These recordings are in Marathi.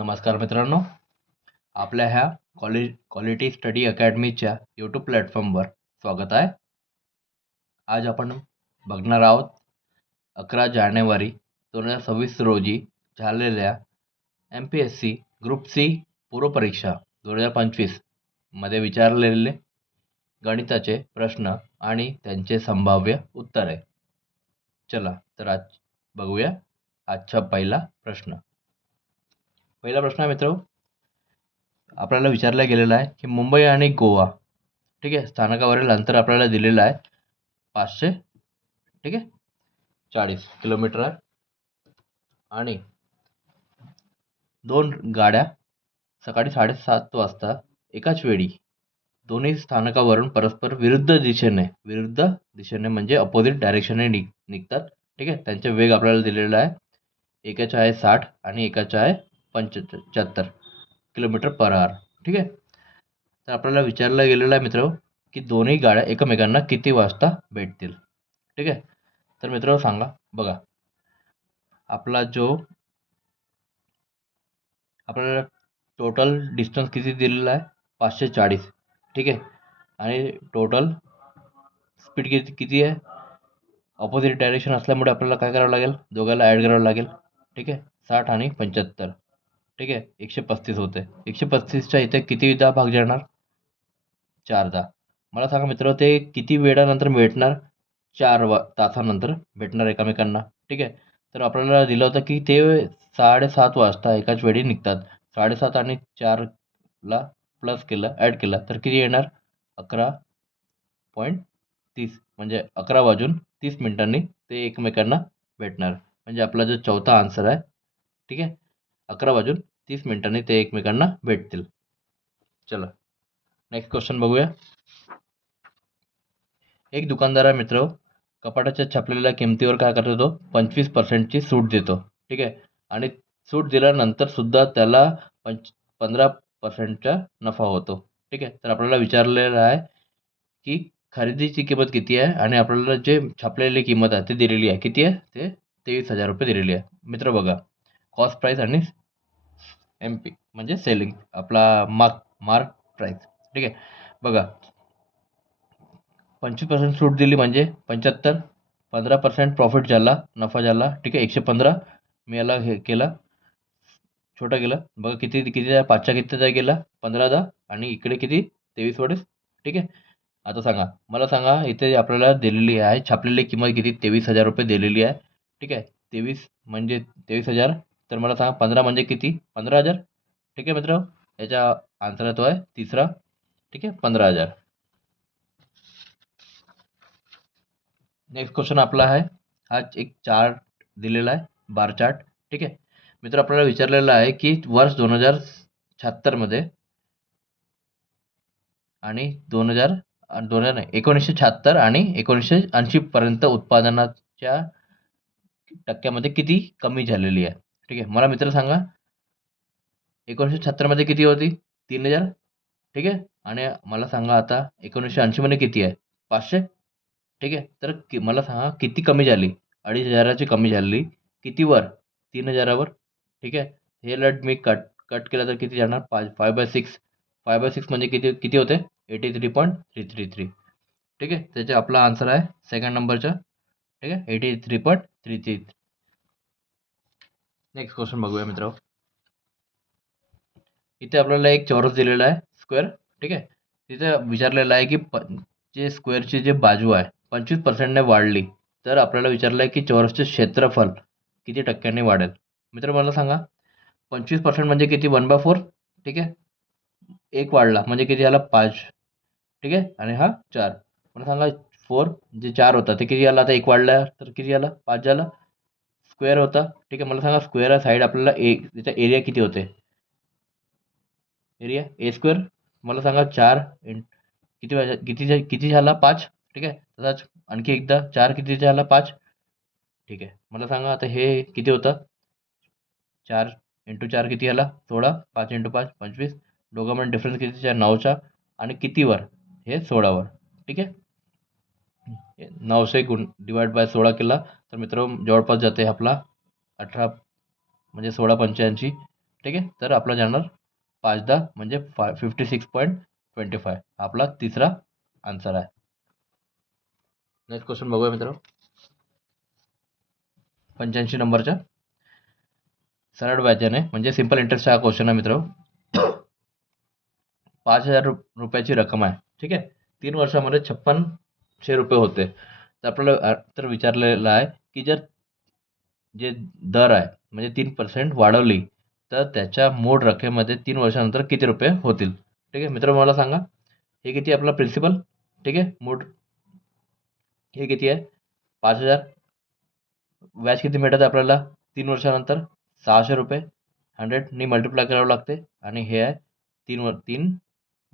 नमस्कार मित्रांनो, आपल्या ह्या क्वालिटी स्टडी अकॅडमीच्या यूट्यूब प्लॅटफॉर्मवर स्वागत आहे. आज आपण बघणार आहोत 11 जानेवारी 2026 रोजी झालेल्या MPSC ग्रुप सी पूर्वपरीक्षा 2025 मध्ये विचारलेले गणिताचे प्रश्न आणि त्यांचे संभाव्य उत्तरे. चला तर आज बघूया आजचा पहिला प्रश्न. पहिला प्रश्न आहे मित्र, आपल्याला विचारला गेलेला आहे की मुंबई आणि गोवा, ठीक आहे, स्थानकावरील अंतर आपल्याला दिलेलं आहे 500, ठीक आहे, 40 किलोमीटर आहे. आणि दोन गाड्या सकाळी 7:30 वाजता एकाच वेळी दोन्ही स्थानकावरून परस्पर विरुद्ध दिशेने म्हणजे अपोजिट डायरेक्शनने निघतात, ठीक आहे. त्यांचे वेग आपल्याला दिलेला आहे, एकाचा आहे 60 आणि एकाचा आहे 75 किलोमीटर पर आवर, ठीक आहे. तर आपल्याला विचारलं गेलेलं आहे मित्र की दोन्ही गाड्या एकमेकांना किती वाजता भेटतील, ठीक आहे. तर मित्र सांगा, बघा, आपल्याला टोटल डिस्टन्स किती दिलेला आहे 540, ठीक आहे. आणि टोटल स्पीड किती आहे, ऑपोजिट डायरेक्शन असल्यामुळे आपल्याला काय करावं लागेल, दोघांना ॲड करावं लागेल, ठीक आहे. 60 आणि 75, ठीक आहे, 135 होते. 135च्या इथे कितीदा भाग जाणार, 4दा. मला सांगा मित्र, ते किती वेळानंतर भेटणार, 4 तासानंतर भेटणार एकमेकांना, ठीक आहे. तर आपल्याला दिलं होतं की ते 7:30 वाजता एकाच वेळी निघतात. 7:30 आणि 4ला प्लस केलं, ॲड केलं तर किती येणार, 11.30, म्हणजे 11:30 ते एकमेकांना भेटणार. म्हणजे आपला जो चौथा आन्सर आहे, ठीक आहे, 11:30 ते एकमेकांना भेटतील. चला नेक्स्ट क्वेश्चन बघूया. एक दुकानदार आहे मित्र, कपाटाच्या छापलेल्या किमतीवर काय करतो, तो 25%ची सूट देतो, ठीक आहे. आणि सूट दिल्यानंतर सुद्धा त्याला 15%चा नफा होतो, ठीक आहे. तर आपल्याला विचारलेलं आहे की खरेदीची किंमत किती आहे आणि आपल्याला जे छापलेली किंमत आहे ती दिलेली आहे, किती आहे, ते 23,000 रुपये दिलेली आहे. मित्र बघा, कॉस्ट प्राईस आणि MP म्हणजे सेलिंग, आपला मार्क प्राईस, ठीक आहे. बघा, 25% सूट दिली म्हणजे 75, 15% प्रॉफिट झाला, नफा झाला, ठीक आहे. 115 मी याला हे केला, छोटा केला. बघा किती किती आहे, 5च्या कितीचा गेला, 15दा, आणि इकडे किती, 23 वडेच, ठीक आहे. आता सांगा, मला सांगा, इथे आपल्याला दिलेली आहे छापलेली किंमत किती, 23,000 रुपये दिलेली आहे, ठीक आहे. 23 म्हणजे 23,000, तर मला सांगा 15 म्हणजे किती, 15,000, ठीक आहे मित्र. याचा आन्सर तो आहे तिसरा, ठीक आहे, 15,000. नेक्स्ट क्वेश्चन आपला आहे, हा एक चार्ट दिलेला आहे, बार चार्ट, ठीक आहे. मित्र आपल्याला विचारलेलं आहे की वर्ष 2076 आणि 1976 आणि 1980 पर्यंत उत्पादनाच्या टक्क्यामध्ये किती कमी झालेली आहे, ठीक आहे. मला मित्र सांगा, 1976 किती होती, 3,000, ठीक आहे. आणि मला सांगा आता 1980 किती आहे, 500, ठीक आहे. तर मला सांगा किती कमी झाली, 2,500ची कमी झाली, किती वर, 3,000वर, ठीक आहे. हे लट मी कट कट केलं तर किती जाणार, 5/6, 5/6 म्हणजे किती किती होते, 83.333, ठीक आहे. त्याचा आपला आन्सर आहे सेकंड नंबरचा, ठीक आहे, 83.33. नेक्स्ट क्वेश्चन बघूया मित्र. इथे आपल्याला एक चौरस दिलेला आहे, स्क्वेअर, ठीक आहे. तिथे विचारलेलं आहे की जे स्क्वेअरची जे बाजू आहे 25%ने वाढली तर आपल्याला विचारलं आहे की चौरसचे क्षेत्रफळ किती टक्क्यांनी वाढेल. मित्र मला सांगा, 25% म्हणजे किती, 1/4, ठीक आहे. एक वाढला म्हणजे किती झाला, 5, ठीक आहे. आणि हा 4, मला सांगा 4 जे 4 होता ते किती झाला, आता एक वाढला तर किती झाला, 5 झाला. स्क्वेअर होता, ठीक आहे. मला सांगा स्क्वेअर साईड आपल्याला त्याचा एरिया किती होते, एरिया ए स्क्वेअर, मला सांगा 4 किती झाला, 5, ठीक आहे. तसाच आणखी एकदा 4 किती झाला, 5, ठीक आहे. मला सांगा आता हे किती होतं, 4 × 4 किती झाला, 16, 5 × 5 25, दोघांमध्ये डिफरन्स कितीचा, 9चा, आणि कितीवर, हे 16वर, ठीक आहे. 900 डिवाइड बाय 16 केला तर मित्र जवळपास जाते आपला 18, म्हणजे 16 × 85, ठीक आहे. तर आपला जाणार 5×10 म्हणजे 56.25 आपला तिसरा आन्सर आहे. नेक्स्ट क्वेश्चन बघूया मित्र. 85 नंबरचा सरळ व्याजाने म्हणजे सिंपल इंटरेस्टचा हा क्वेश्चन आहे मित्र. 5,000 रुपयाची रक्कम आहे. ठीक आहे. 3 वर्षामध्ये 5600 रुपये होते. तर आपल्याला तर विचारलेलं आहे की जर जे दर आहे म्हणजे 3% वाढवली तर त्याच्या मूळ रकमेमध्ये 3 वर्षानंतर किती रुपये होतील. ठीक आहे मित्र, मला सांगा हे किती आपला प्रिन्सिपल. ठीक आहे. मूळ हे किती आहे 5,000. व्याज किती मिळतं आपल्याला 3 वर्षानंतर 600 रुपये. 100नी मल्टिप्लाय करावं लागते आणि हे आहे 3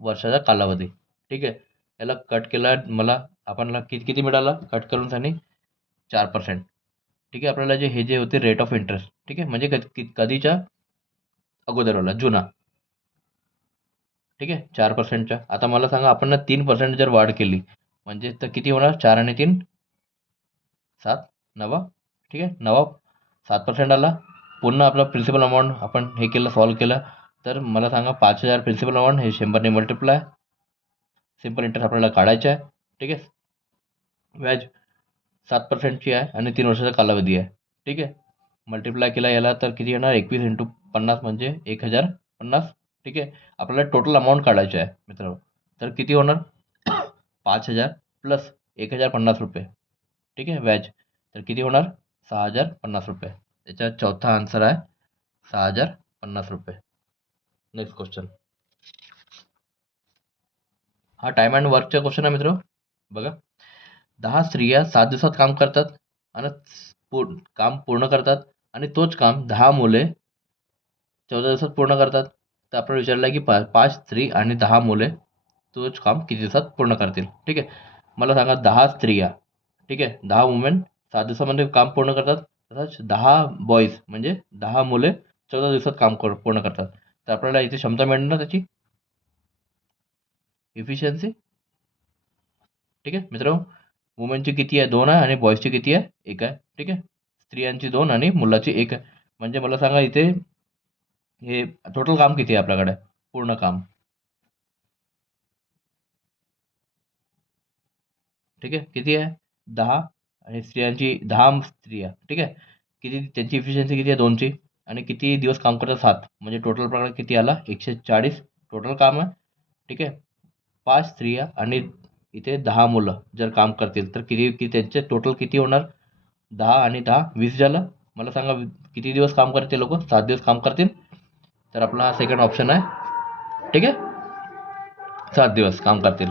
वर्षाचा कालावधी. ठीक आहे. याला कट केला मला आपल्याला किती मिळाला कट करून त्यांनी 4%. ठीक आहे. आपल्याला हे जे होते रेट ऑफ इंटरेस्ट. ठीक आहे. म्हणजे कधीच्या अगोदरवाला जुना. ठीक आहे. 4%च्या. आता मला सांगा आपण 3% जर वाढ केली म्हणजे तर किती होणार 4 आणि 3 7 9. ठीक आहे. 9 7% आला. पुन्हा आपला प्रिन्सिपल अमाऊंट आपण हे केलं सॉल्व केलं तर मला सांगा 5,000 प्रिन्सिपल अमाऊंट हे 100ने मल्टिप्लाय. सिंपल इंटरेस्ट आपल्याला काढायचं आहे. ठीक आहे. व्याज 7%ची आहे आणि 3 वर्षाचा कालावधी आहे. ठीक आहे. मल्टिप्लाय केला याला तर किती येणार 21×50 म्हणजे 1,050. ठीक आहे. आपल्याला टोटल अमाऊंट काढायची आहे मित्रांनो. तर किती होणार 5,000 प्लस 1,050 रुपये. ठीक आहे व्याज. तर किती होणार 6,050 रुपये. त्याचा चौथा आन्सर आहे 6,050 रुपये. Next question. हा टाइम अँड वर्कचा क्वेश्चन आहे मित्र. बघा 10 स्त्रिया 7 दिवसात काम करतात आणि काम पूर्ण करतात आणि तोच काम 10 मुले 14 दिवसात पूर्ण करतात. तर आपण विचारलं की 5 स्त्री आणि 10 मुले तोच काम किती दिवसात पूर्ण करतील. ठीक आहे. मला सांगा 10 स्त्रिया. ठीक आहे. 10 वुमेन 7 दिवसामध्ये काम पूर्ण करतात. तसंच 10 बॉईज म्हणजे 10 मुले 14 दिवसात काम पूर्ण करतात. तर आपल्याला इथे क्षमता मिळणार ना त्याची इफिशियन्सी. ठीक आहे मित्रांनो. वुमेनची किती आहे 2 आहे आणि बॉईजची किती आहे 1 आहे. ठीक आहे. स्त्रियांची 2 आणि मुलाची 1 आहे. म्हणजे मला सांगा इथे हे टोटल काम किती आहे आपल्याकडे पूर्ण काम. ठीक आहे. किती आहे 10 आणि स्त्रियांची 10 स्त्रिया. ठीक आहे. किती त्यांची इफिशियन्सी किती आहे 2ची आणि किती दिवस काम करतात 7 म्हणजे टोटल प्रकार किती आला 140 टोटल काम आहे. ठीक आहे. 5 स्त्रिया आणि इथे 10 मुलं जर काम करतील तर किती त्यांचे टोटल किती होणार 10 आणि 10 20 झालं. मला सांगा किती दिवस काम करतील लोक 7 दिवस काम करतील. तर आपला हा सेकंड ऑप्शन आहे. ठीक आहे. 7 दिवस काम करतील.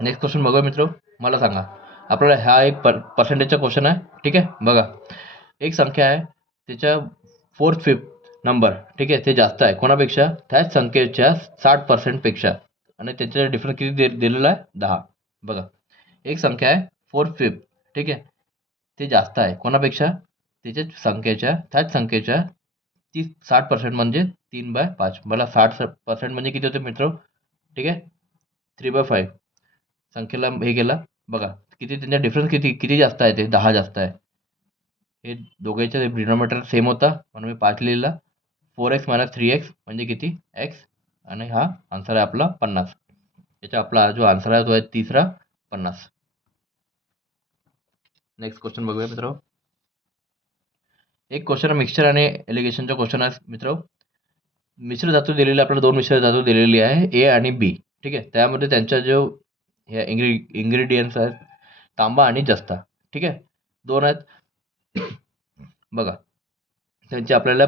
नेक्स्ट क्वेश्चन बघा मित्र. मला सांगा आपल्याला हा एक पर्सेंटेजचा क्वेश्चन आहे. ठीक आहे. बघा एक संख्या आहे त्याच्या 4/5 नंबर. ठीक आहे. ते जास्त आहे कोणापेक्षा त्याच संख्येच्या 60% आणि त्याचा डिफरन्स किती दिलेला आहे 10. बघा एक संख्या आहे 4/5. ठीक आहे. ते जास्त आहे कोणापेक्षा त्याच्या संख्येच्या त्याच संख्येच्या ती 60% म्हणजे 3/5. मला 60% म्हणजे किती होते मित्र. ठीक आहे. 3/5 संख्येला हे केला. बघा किती त्यांचा डिफरन्स किती किती जास्त आहे ते 10 जास्त आहे. हे दोघांचा डिनॉमिनेटर सेम होता म्हणून मी 5 लिहिला. 4x - 3x म्हणजे किती x आणि हा आन्सर आहे आपला 50. याचा आपला जो आन्सर आहे तो आहे तिसरा 50. नेक्स्ट क्वेश्चन बघूया मित्र. एक क्वेश्चन मिक्सचर आणि एलिगेशनचा क्वेश्चन आहे मित्र. मिश्र धातू दिलेली आपल्याला 2 मिश्र धातू दिलेली आहे ए आणि बी. ठीक आहे. त्यामध्ये त्यांच्या जो हे इन्ग्रेडियंट्स आहेत तांबा आणि जस्ता. ठीक आहे. 2 आहेत. बघा त्यांचे आपल्याला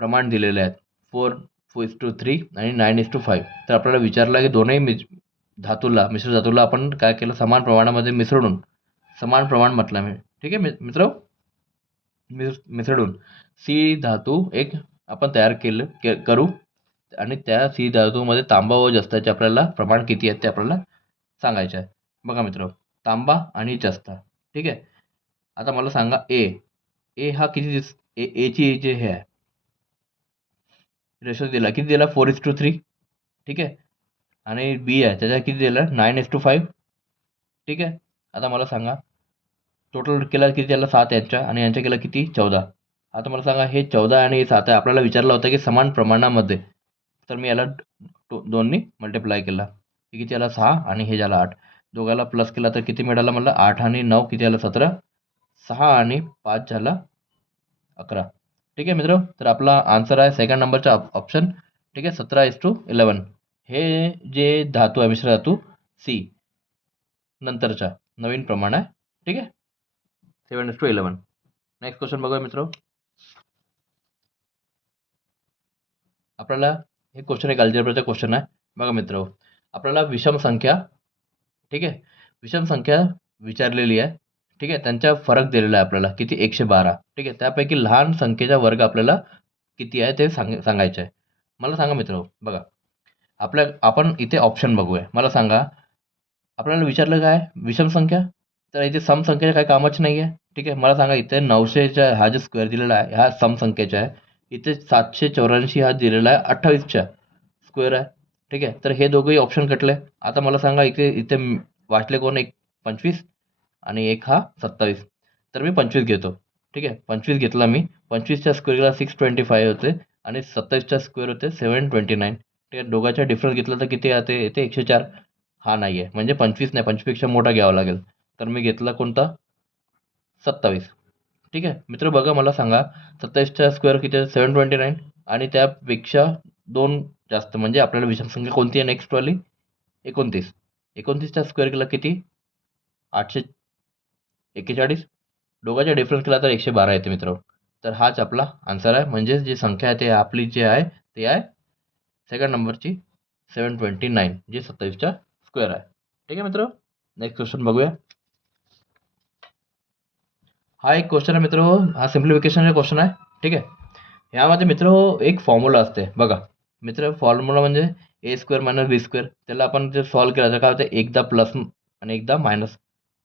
प्रमाण दिलेले आहेत 4:3 आणि 9:5. तर आपल्याला विचारलं की दोनही मिश्र धातूला आपण काय केलं समान प्रमाणामध्ये मिसळून समान प्रमाण म्हटलं मी. ठीक आहे मित्र. मिसळून सी धातू एक आपण तयार करू आणि त्या सी धातूमध्ये तांबा व जस्ताचे आपल्याला प्रमाण किती आहेत ते आपल्याला सांगायचे आहे. बघा मित्र तांबा आणि जस्ता. ठीक आहे. आता मला सांगा ए हा किती एची जे हे आहे रेशो दिला किती दिला 4:3. ठीक आहे. आणि बी आहे त्याच्या किती दिला 9:5. ठीक आहे. आता मला सांगा टोटल केला किती त्याला 7 यांच्या आणि यांच्या केला किती 14. आता मला सांगा हे 14 आणि हे 7 आहे आपल्याला विचारलं होतं की समान प्रमाणामध्ये, तर मी याला 2नी मल्टिप्लाय केला. हे किती आला 6 आणि हे झाला 8. दोघाला प्लस केला तर किती मिळाला मला 8 आणि 9 किती आला 17. 6 आणि 5 झाला 11. ठीक आहे मित्र, तर आपला आन्सर आहे सेकंड नंबरचा ऑप्शन. ठीक आहे, 17:11. हे जे धातू आहे मिश्र धातू सी नंतरचा नवीन प्रमाण आहे. ठीक आहे, 7:11. नेक्स्ट क्वेश्चन बघूया मित्र. आपल्याला हे क्वेश्चन एक अल्जेब्राचा क्वेश्चन आहे. बघा मित्र, आपल्याला विषम संख्या, ठीक आहे, विषम संख्या विचारलेली आहे. ठीक आहे, त्यांचा फरक दिलेला आहे आपल्याला किती 112. ठीक आहे, त्यापैकी लहान संख्येचा वर्ग आपल्याला किती आहे ते सांगायचं आहे. मला सांगा मित्र, बघा आपण इथे ऑप्शन बघूया. मला सांगा आपल्याला विचारलं काय विषम संख्या, तर इथे सम संख्येच्या काही कामाची नाही आहे. ठीक आहे, मला सांगा इथे 900चा हा जो स्क्वेअर दिलेला आहे हा सम संख्येचा आहे. इथे 784 हा दिलेला आहे 28च्या स्क्वेअर आहे. ठीक आहे, तर हे दोघंही ऑप्शन कटले. आता मला सांगा इथे इथे वाटले कोण, एक 25 आणि एक हा 27. तर मी 25 घेतो. ठीक आहे, 25 घेतला मी. 25च्या स्क्वेअरला 625 होते आणि 27चा स्क्वेअर होते 729. ठीक आहे, दोघांचा डिफरन्स घेतला तर किती येते, इथे 104. हा नाही आहे म्हणजे 25 नाही, 25पेक्षा मोठा घ्यावा लागेल. तर मी घेतला कोणता 27. ठीक आहे मित्र, बघा मला सांगा 27चा स्क्वेअर किती आहे 729 आणि त्यापेक्षा 2 जास्त म्हणजे आपल्याला विषम संख्या कोणती आहे नेक्स्टवाली 29. 29चा स्क्वेअर केला किती 841. दोघांचा डिफरन्स केला तर 112 येते मित्र. तर हाच आपला आन्सर आहे. म्हणजे जी संख्या आहे ते आपली जी आहे ते आहे सेकंड नंबरची 729 जी 27चा स्क्वेअर आहे. ठीक आहे मित्र, नेक्स्ट क्वेश्चन बघूया. हा एक क्वेश्चन आहे मित्र, हा सिम्प्लिफिकेशनचा क्वेश्चन आहे. ठीक आहे, यामध्ये मित्र एक फॉर्म्युला असते. बघा मित्र, फॉर्म्युला म्हणजे ए स्क्वेअर मायनस बी स्क्वेअर. त्याला आपण जर सॉल्व्ह केला तर काय होतं, एकदा प्लस आणि एकदा मायनस.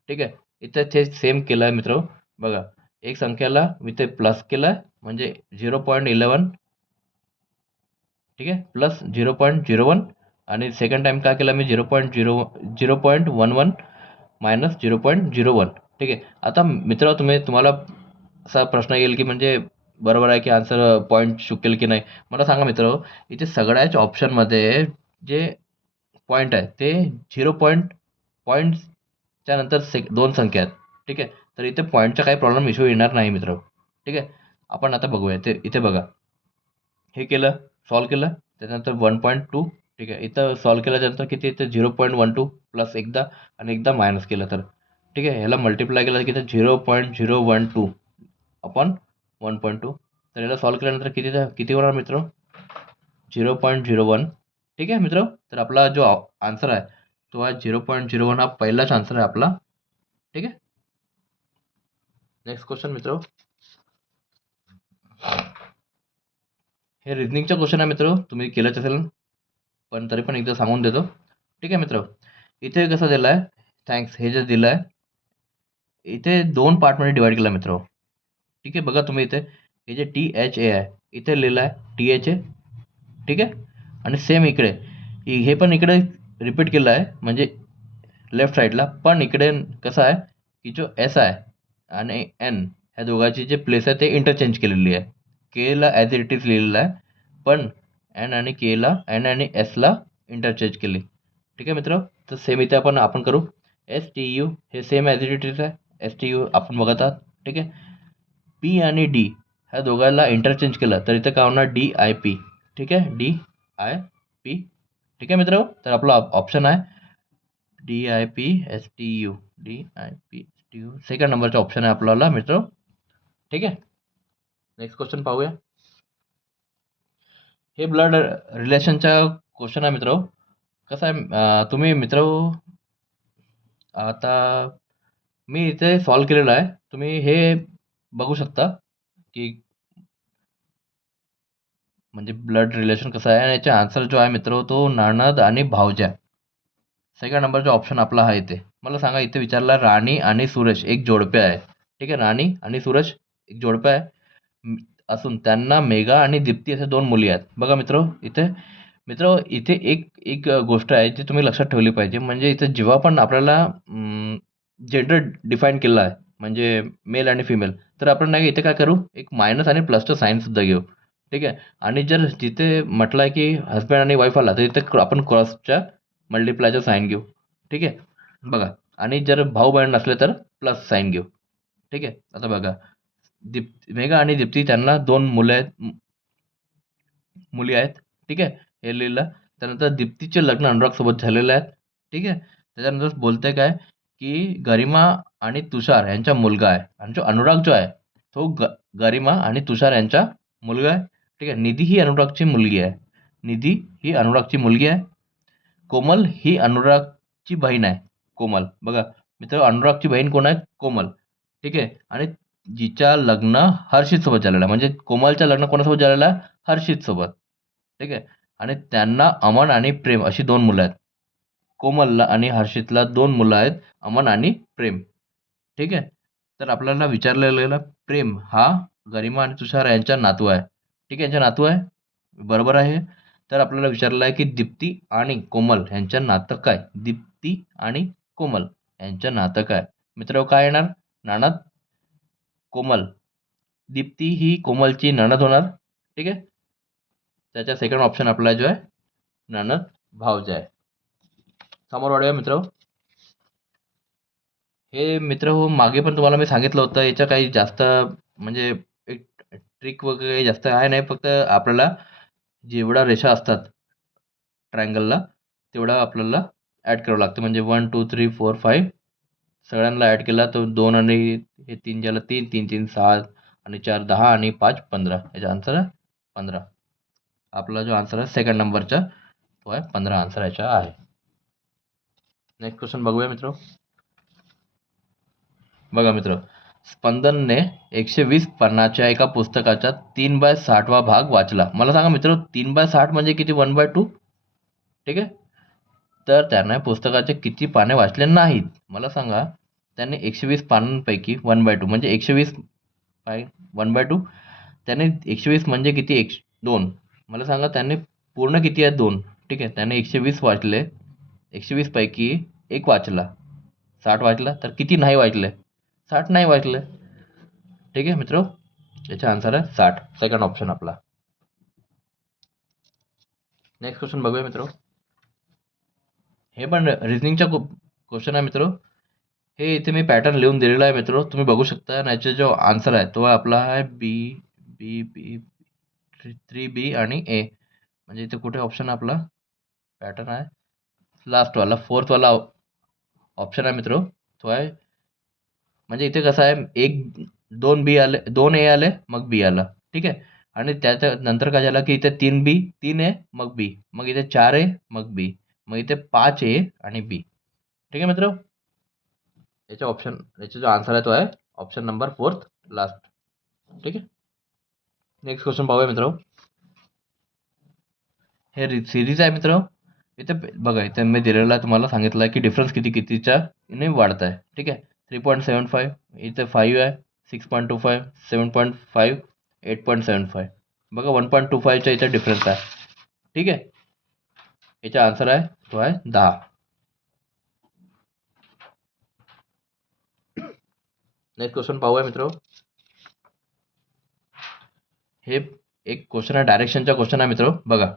ठीक आहे, इथे ते सेम केलं आहे मित्र. बघा एक संख्याला इथे प्लस केलं आहे म्हणजे 0.11. ठीक आहे, प्लस 0.01 आणि सेकंड टाइम काय केला मी 0.11 मायनस 0.01. ठीक आहे, आता मित्र तुम्हाला असा प्रश्न येईल की म्हणजे बरोबर आहे की आन्सर पॉईंट चुकेल की नाही. मला सांगा मित्र, इथे सगळ्याच ऑप्शनमध्ये जे पॉईंट आहे ते 0 पॉईंटच्या नंतर 2 संख्या आहेत. ठीक आहे, तर इथे पॉईंटचा काही प्रॉब्लेम इश्यू येणार नाही मित्र. ठीक आहे, आपण आता बघूया ते. इथे बघा हे केलं, सॉल्व्ह केलं, त्याच्यानंतर 1.2. ठीक आहे, इथं सॉल्व्ह केल्यानंतर किती इथे 0.12 प्लस एकदा आणि एकदा मायनस केलं तर ठीक आहे, ह्याला मल्टिप्लाय केलं की 0.012 अपॉन 1.2. तर याला सॉल्व्ह केल्यानंतर किती होणार मित्र 0.01. ठीक आहे मित्र, तर आपला जो आन्सर आहे तो आहे 0.01. हा पहिलाच आन्सर आहे आपला. ठीक आहे, नेक्स्ट क्वेश्चन मित्र, हे रिझनिंगचा क्वेश्चन आहे मित्र. तुम्ही केलंच असेल पण तरी पण एकदा सांगून देतो. ठीक आहे मित्र, इथे कसं दिलं आहे, थँक्स, हे जे दिलं आहे इथे 2 पार्टमध्ये डिवाइड केला मित्र. ठीक आहे, बघा तुम्ही इथे हे जे THA आहे इथे लिहिलं आहे THA. ठीक आहे, आणि सेम इकडे हे पण इकडे रिपीट केलं आहे म्हणजे लेफ्ट साईडला. पण इकडे कसं आहे की जो S आहे आणि N ह्या दोघांची जे प्लेस आहे ते इंटरचेंज केलेली आहे. Kला ॲज इट इज लिहिलेलं आहे, पण N आणि Sला इंटरचेंज केली. ठीक आहे मित्र, तर सेम इथे आपण करू. STU हे सेम ॲज इट इज आहे. STU आपण बघत आहात. ठीक आहे, P आणि D ह्या दोघांना इंटरचेंज केलं तर इथे काय होणार DIP. ठीक आहे, DIP. ठीक आहे मित्र, तर आपला ऑप्शन आहे DIP STU. DIP STU second नंबरचा ऑप्शन आहे आपल्याला मित्र. ठीक आहे, नेक्स्ट क्वेश्चन पाहूया. हे ब्लड रिलेशनचा क्वेश्चन आहे मित्र. कसं आहे तुम्ही मित्र आता मी इथे सॉल्व्ह केलेलं आहे. तुम्ही हे बघू शकता की म्हणजे ब्लड रिलेशन कसं आहे आणि याचा आन्सर जो आहे मित्र तो नणद आणि भावजा. सेकंड नंबरचा ऑप्शन आपला आहे इथे. मला सांगा इथे विचारला राणी आणि सूरज एक जोडपे आहे. ठीक आहे, राणी आणि सूरज एक जोडपे आहे असून त्यांना मेघा आणि दीप्ती असे 2 मुली आहेत. बघा मित्र इथे एक एक गोष्ट आहे जी तुम्ही लक्षात ठेवली पाहिजे. म्हणजे इथे जेव्हा पण आपल्याला जेंडर डिफाईन केला आहे म्हणजे मेल आणि फिमेल, तर आपण नाही इथे काय करू, एक मायनस आणि प्लसचं साईनसुद्धा घेऊ. ठीक आहे. आणि जर जिथे म्हटलं आहे की हस्बंड आणि वाईफ आला, तर इथे आपण क्रॉसच्या मल्टिप्लायचं साईन घेऊ. ठीक आहे. बघा, आणि जर भाऊ बहीण नसले तर प्लस साईन घेऊ. ठीक आहे. आता बघा, मेघा आणि दीप्ती त्यांना 2 मुली आहेत. ठीक आहे. हे लिहिलं. त्यानंतर दीप्तीचे लग्न अनुरागसोबत झालेलं आहे. ठीक आहे. त्याच्यानंतर बोलतंय काय, की गरिमा आणि तुषार यांचा मुलगा आहे. आणि जो अनुराग जो आहे, तो गरिमा आणि तुषार यांचा मुलगा आहे. ठीक आहे. निधी ही अनुरागची मुलगी आहे. निधी ही अनुरागची मुलगी आहे. कोमल ही अनुरागची बहीण आहे. कोमल. बघा मित्र, अनुरागची बहीण कोण आहे? कोमल. ठीक आहे. आणि जिच्या लग्न हर्षितसोबत झालेलं आहे. म्हणजे कोमलचं लग्न कोणासोबत झालेलं आहे? हर्षितसोबत. ठीक आहे. आणि त्यांना अमन आणि प्रेम अशी 2 मुलं आहेत. कोमलला आणि हर्षितला 2 मुलं आहेत, अमन आणि प्रेम. ठीक आहे. तर आपल्याला विचारलेला प्रेम हा गरिमा आणि तुषार यांचा नातू आहे. ठीक आहे, यांचा नातू आहे. बरोबर आहे. तर आपल्याला विचारलं आहे की दीप्ती आणि कोमल यांचं नातं काय? दीप्ती आणि कोमल यांचं नातं काय? मित्र काय येणार? नणद कोमल. दीप्ती ही कोमलची नणद होणार. ठीक आहे. त्याचा सेकंड ऑप्शन आपला जो आहे नणद भावजा आहे. समोर वाढूया मित्र. हे मित्र हो, मागे पण तुम्हाला मी सांगितलं होतं, याच्या काही जास्त म्हणजे एक ट्रिक वगैरे जास्त आहे नाही. फक्त आपल्याला जेवढ्या रेषा असतात ट्रायंगलला, तेवढा आपल्याला ॲड करावं लागतं. म्हणजे 1 2 3 4 5 सगळ्यांना ॲड केला तर 2 आणि हे 3 झालं 3 3 3 6 आणि 4 10 आणि 5 15. याचा आन्सर आहे 15. आपला जो आन्सर आहे सेकंड नंबरचा, तो आहे 15 आन्सर याचा आहे. नेक्स्ट क्वेश्चन बघूया मित्र. बघा मित्र, स्पंदनने 120 पानाच्या एका पुस्तकाचा 3/60वा भाग वाचला. मला सांगा मित्र, 3/60 म्हणजे किती? 1/2. ठीक आहे. तर त्याने पुस्तकाचे किती पाने वाचले नाहीत? मला सांगा. त्याने 120 पानांपैकी 1/2 म्हणजे 120 बाय 1/2. त्याने 120 म्हणजे किती? 2. मला सांगा त्याने पूर्ण किती आहेत? 2. ठीक आहे. त्याने 120 वाचले. 120 पैकी 1 वाचला. 60 वाचला. तर किती नाही वाचले? 60 नाही वाचले. ठीक आहे मित्र. याचा आन्सर आहे 60. सेकंड ऑप्शन आपला. नेक्स्ट क्वेश्चन बघूया मित्र. हे पण रिझनिंगचा क्वेश्चन आहे मित्र. हे इथे मी पॅटर्न लिहून दिलेला आहे मित्र, तुम्ही बघू शकता. आणि याचा जो आन्सर आहे तो आपला आहे बी बी बी 3B आणि ए. म्हणजे इथे कुठे ऑप्शन आपला पॅटर्न आहे लास्टवाला, फोर्थवाला ऑप्शन आहे मित्र, तो आहे. म्हणजे इथे कसं आहे, 2 B आले, 2A आले, मग बी आला. ठीक आहे. आणि त्याच्या नंतर काय झालं की इथे 3B, 3A मग बी, मग इथे 4A मग बी, मग इथे 5A आणि बी. ठीक आहे मित्र. याचा जो आन्सर आहे तो आहे ऑप्शन नंबर 4 लास्ट. ठीक आहे. नेक्स्ट क्वेश्चन पाहूया मित्र. हे सिरीज आहे मित्र. इथे बघा, इथे मी दिलेला तुम्हाला सांगितलं आहे की डिफरन्स कितीच्या ने वाढत आहे. ठीक आहे. 3.75, इथे 5 आहे, 6.25, 7.5, 8.75. बघा 1.25च्या इथे डिफरन्स आहे. ठीक आहे. याचा आन्सर आहे तो आहे 10. नेक्स्ट क्वेश्चन पाहूया मित्र. हे एक क्वेश्चन आहे, डायरेक्शनचा क्वेश्चन आहे मित्र. बघा,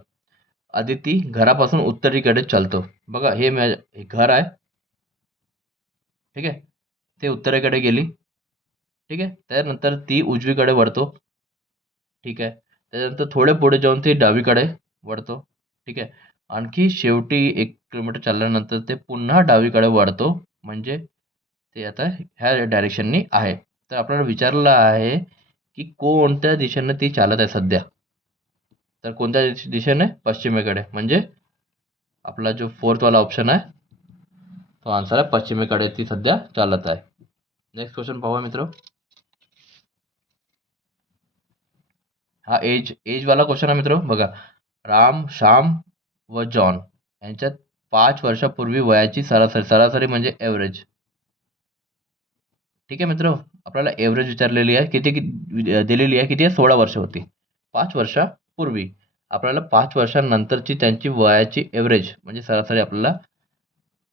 आदिती घरापासून उत्तरेकडे चालतो. बघा हे घर आहे. ठीक आहे. ते उत्तरेकडे गेली. ठीक आहे. त्यानंतर ती उजवीकडे वळतो. ठीक आहे. त्याच्यानंतर थोडे पुढे जाऊन ती डावीकडे वळतो. ठीक आहे. आणखी शेवटी 1 किलोमीटर चालल्यानंतर ते पुन्हा डावीकडे वळतो. म्हणजे ते आता ह्या डायरेक्शननी आहे. तर आपल्याला विचारलं आहे की कोणत्या दिशेने ती चालत आहे सध्या? तर कोणत्या दिशेने? पश्चिमेकडे. म्हणजे आपला जो फोर्थवाला ऑप्शन आहे तो आन्सर आहे पश्चिमेकडे ती सध्या चालत आहे. नेक्स्ट क्वेश्चन पाहूया मित्र. हा एजवाला क्वेश्चन आहे मित्र. बघा, राम, श्याम व जॉन यांच्यात 5 वर्षापूर्वी वयाची सरासरी म्हणजे एव्हरेज. ठीक आहे मित्र. आपल्याला एव्हरेज विचारलेली आहे, किती दिलेली आहे, किती आहे? 16 वर्ष होती. 5 वर्षापूर्वी. आपल्याला 5 वर्षांनंतरची त्यांची वयाची एव्हरेज म्हणजे सरासरी आपल्याला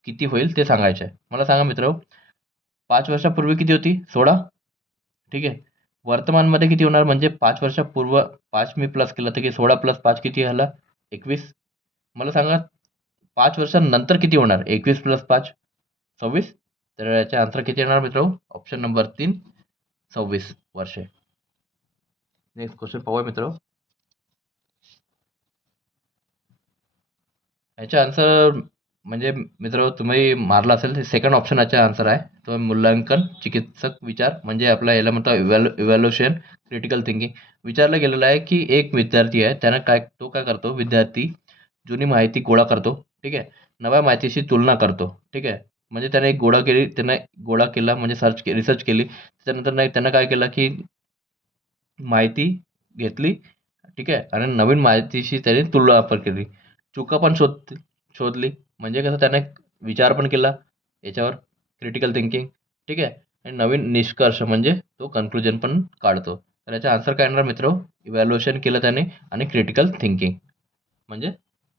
किती होईल ते सांगायचं आहे. मला सांगा मित्र, 5 वर्षापूर्वी किती होती? 16. ठीक आहे. वर्तमानमध्ये किती होणार? म्हणजे 5 वर्षापूर्व 5 मी प्लस केलं तर की 16 प्लस 5 किती झालं? 21. मला सांगा 5 वर्षांनंतर किती होणार? 21 प्लस 5 26. तर याचे आन्सर किती येणार मित्रांनो? ऑप्शन नंबर 3 26 वर्षे. नेक्स्ट क्वेश्चन पाहूया मित्रांनो. याचा आन्सर म्हणजे मित्र तुम्ही मारला असेल ते सेकंड ऑप्शन याचा आन्सर आहे. तो मूल्यांकन, चिकित्सक विचार म्हणजे आपला याला म्हणतो इव्हॅल्युएशन, क्रिटिकल थिंकिंग. विचारलं गेलेलं आहे की एक विद्यार्थी आहे त्यानं तो काय करतो विद्यार्थी जुनी माहिती गोळा करतो. ठीक आहे. नव्या माहितीशी तुलना करतो. ठीक आहे. म्हणजे त्याने एक त्याने गोळा केला म्हणजे रिसर्च केली. त्याच्यानंतर नाही त्यानं काय केलं की माहिती घेतली. ठीक आहे. आणि नवीन माहितीशी त्याने तुलना पण केली. चुका पण शोधली. म्हणजे कसं त्याने विचार पण केला याच्यावर क्रिटिकल थिंकिंग. ठीक आहे. आणि नवीन निष्कर्ष म्हणजे तो कन्क्लुजन पण काढतो. तर याचा आन्सर काय येणार मित्र? इव्हॅल्युएशन केलं त्याने आणि क्रिटिकल थिंकिंग म्हणजे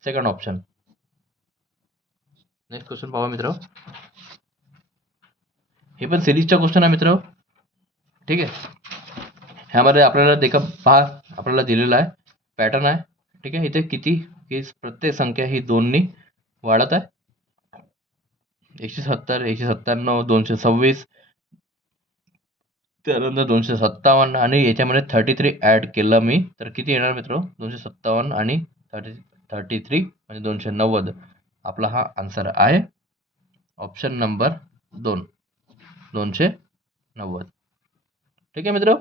सेकंड ऑप्शन. नेक्स्ट क्वेश्चन पाहूया मित्र. हे पण सिरीजचा क्वेश्चन आहे मित्र. ठीक आहे. ह्यामध्ये आपल्याला पहा आपल्याला दिलेला आहे पॅटर्न आहे. ठीक आहे. इथे किती की प्रत्येक संख्या ही 2नी वाढत आहे. 170, 197, 226, त्यानंतर 257 आणि याच्यामध्ये 33 ॲड केलं मी तर किती येणार मित्र? 257 आणि 33 म्हणजे 290. आपला हा आन्सर आहे ऑप्शन नंबर 2 290. ठीक आहे मित्र.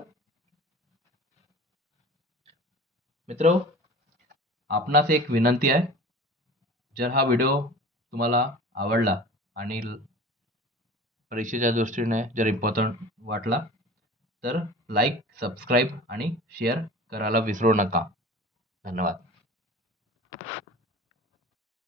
आपणास एक विनंती आहे. जर हा व्हिडिओ तुम्हाला आवडला आणि परीक्षेच्या दृष्टीने जर इम्पॉर्टंट वाटला तर लाईक, सबस्क्राईब आणि शेअर करायला विसरू नका. धन्यवाद.